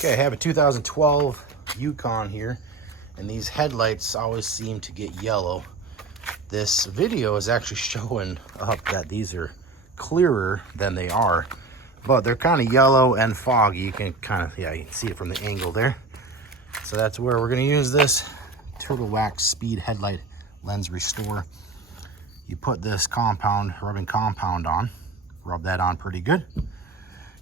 Okay, I have a 2012 Yukon here, and these headlights always seem to get yellow. This video is actually showing up that these are clearer than they are, but they're kind of yellow and foggy. You can kind of, yeah, you can see it from the angle there. So that's where we're going to use this Turtle Wax Speed Headlight Lens Restore. You put this compound, rubbing compound on, rub that on pretty good.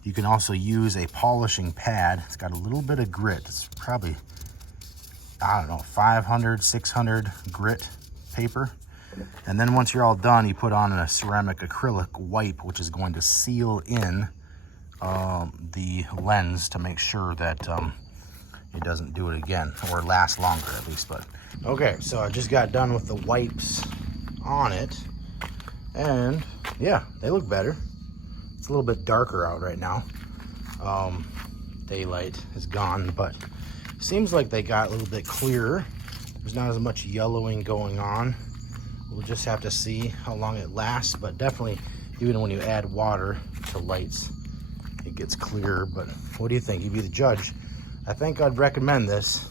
You can also use a polishing pad. It's got a little bit of grit. It's probably, I don't know, 500, 600 grit paper. And then once you're all done, you put on a ceramic acrylic wipe, which is going to seal in the lens to make sure that it doesn't do it again, or last longer at least. But okay, so I just got done with the wipes on it, and yeah, they look better. It's a little bit darker out right now. Daylight is gone, but seems like they got a little bit clearer. There's not as much yellowing going on. We'll just have to see how long it lasts, but definitely even when you add water to lights, it gets clearer. But what do you think? You be the judge. I think I'd recommend this.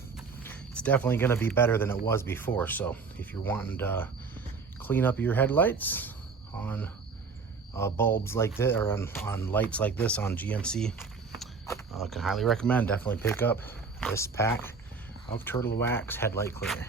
It's definitely going to be better than it was before. So if you're wanting to clean up your headlights on bulbs like this, or on lights like this on GMC, I can highly recommend. Definitely pick up this pack of Turtle Wax Headlight Cleaner.